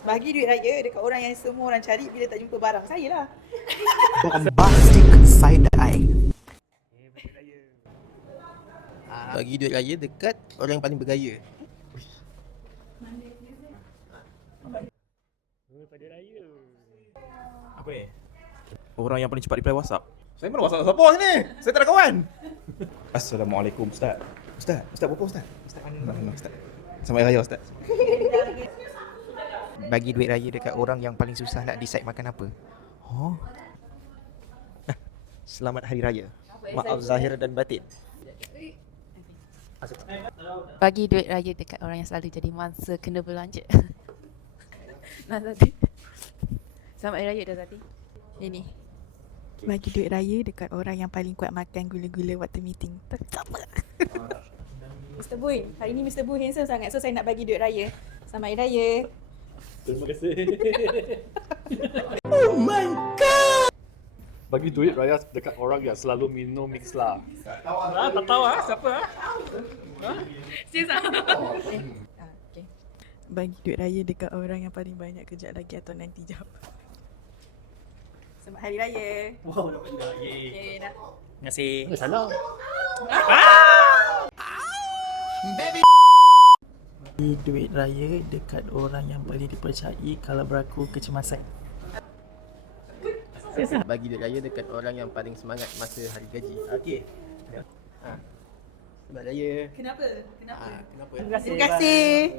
Bagi duit raya dekat orang yang semua orang cari bila tak jumpa barang. Saya lah. Bombastic side eye. Bagi duit raya dekat orang yang paling bergaya. Apa ni? Orang yang paling cepat reply WhatsApp. Saya mana WhatsApp siapa sini? Saya tak ada kawan. Assalamualaikum Ustaz. Ustaz berapa Ustaz? Ustaz mana Ustaz? Selamat Raya Ustaz. Bagi duit raya dekat orang yang paling susah nak decide makan apa. Oh. Selamat Hari Raya. Maaf zahir dan batin. Bagi duit raya dekat orang yang selalu jadi mangsa kena belanja. Nah, tadi. Selamat Hari Raya dah tadi. Ini. Bagi duit raya dekat orang yang paling kuat makan gula-gula waktu meeting. Siapa? Mr. Boy. Hari ni Mr. Boy handsome sangat. So saya nak bagi duit raya. Selamat Hari Raya. Terima kasih. Bagi duit raya dekat orang yang selalu minum mix lah. Tak tahu siapa Okay. Bagi duit raya dekat orang yang paling banyak kejap lagi atau nanti jawab. Selamat Hari Raya. Wow, dapat juga. Okay, nak. Terima kasih. Salah. Bagi duit raya dekat orang yang paling dipercayai kalau berlaku kecemasan. Bagi duit raya dekat orang yang paling semangat masa hari gaji. Okey. Selamat raya. Kenapa? Kenapa? Kenapa? Terima kasih.